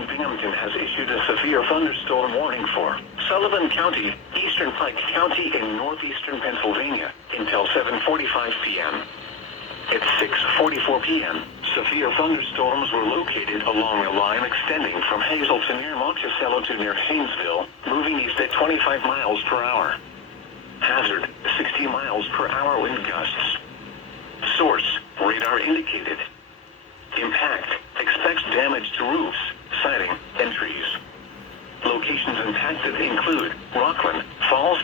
and Binghamton has issued a severe thunderstorm warning for Sullivan County, Eastern Pike County, in northeastern Pennsylvania until 7:45 p.m. At 6:44 p.m., severe thunderstorms were located along a line extending from Hazleton near Monticello to near Haynesville, moving east at 25 miles per hour. Hazard, 60 miles per hour wind gusts. Source, radar indicated. Impact, expects damage to roofs, siding, and trees. Locations impacted include Rockland, Falls,